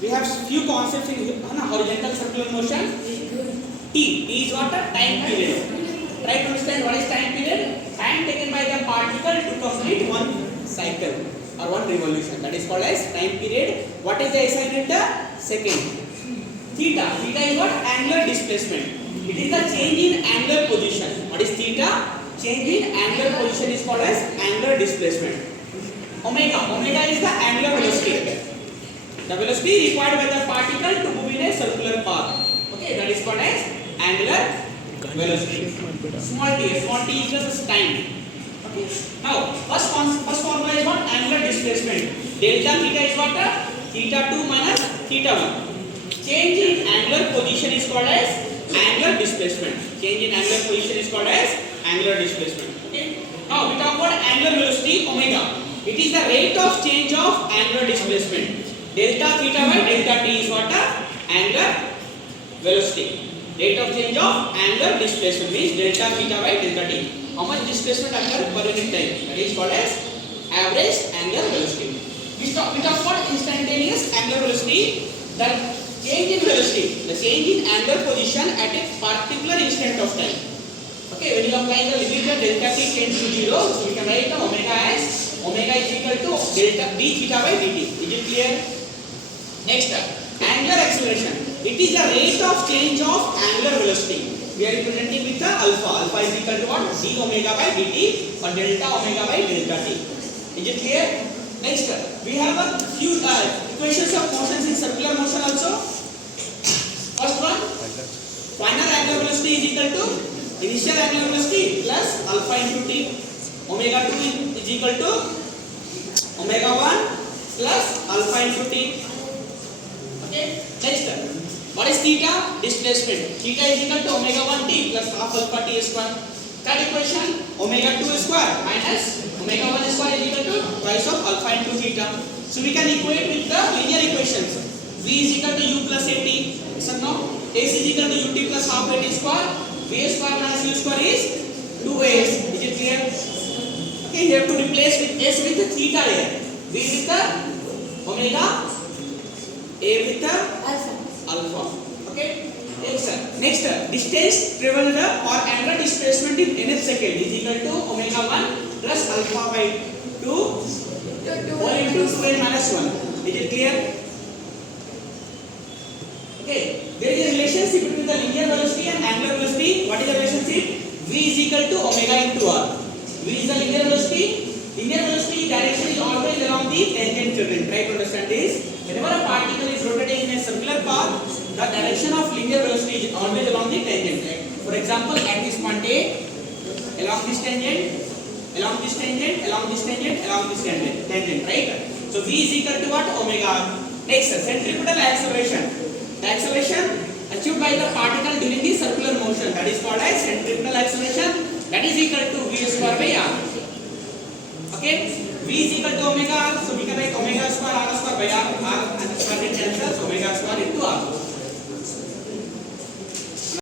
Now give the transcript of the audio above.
We have few concepts in horizontal circular motion. T is what? A time period. Try to understand what is time period. Time taken by the particle to complete one cycle or one revolution. That is called as time period. What is the SI delta? Second. Theta. Theta is what? Angular displacement. It is the change in angular position. What is theta? Change in angular position is called as angular displacement. Omega. Omega is the angular velocity. The velocity required by the particle to move in a circular path. Okay, that is called as angular velocity. Small t equals time. Okay. Now, first formula is what? Angular displacement. Delta theta is what? Theta 2 minus theta 1. Change in angular position is called as angular displacement. Change in angular position is called as angular displacement. Okay. Now, we talk about angular velocity omega. It is the rate of change of angular displacement. Delta theta by delta t is what? Angular velocity. Rate of change of angular displacement means delta theta by delta t. How much displacement occurs per unit time? That is called as average angular velocity. We talk about instantaneous angular velocity. The change in velocity, the change in angular position at a particular instant of time. Okay, when you apply the limit of delta t tends to 0, so we can write the omega as omega is equal to delta d theta by dt. Is it clear? Next, angular acceleration. It is the rate of change of angular velocity. We are representing with the alpha. Alpha is equal to what? D omega by dt or delta omega by delta t. Is it clear? Next, we have a few equations of motions in circular motion also. First one, final angular velocity is equal to initial angular velocity plus alpha into t. Omega 2 is equal to omega 1 plus alpha into t. Okay. Next, what is theta? Displacement. Theta is equal to omega 1 t plus half alpha t square. Third equation, omega 2 square minus omega 1 square is equal to twice of alpha into theta. So we can equate with the linear equations. V is equal to u plus at. Yes or no? S is equal to ut plus half at square. V square minus u square is 2as. Is it clear? Okay, you have to replace with s with the theta here. V with the omega, a with the alpha. Okay. Next, distance traveled or angular displacement in nth second is equal to omega 1 plus alpha by 2 whole into 2n minus 1. Is it clear? Okay. There is a relationship between the linear velocity and angular velocity. What is the relationship? V is equal to omega into r. V is the linear velocity. Linear velocity direction is always along the tangent children. Try to understand this. Whenever a particle is rotating in a circular path, the direction of linear velocity is always along the tangent. Right? For example, at this point A, along this tangent, along this tangent, along this tangent, along this tangent, right? So V is equal to what? Omega r. Next, centripetal acceleration. The acceleration achieved by the particle during the circular motion, that is called as centripetal acceleration. That is equal to V square by r. Okay, V is equal to omega r, so we can write omega square r square by r and square it cancels omega square into r.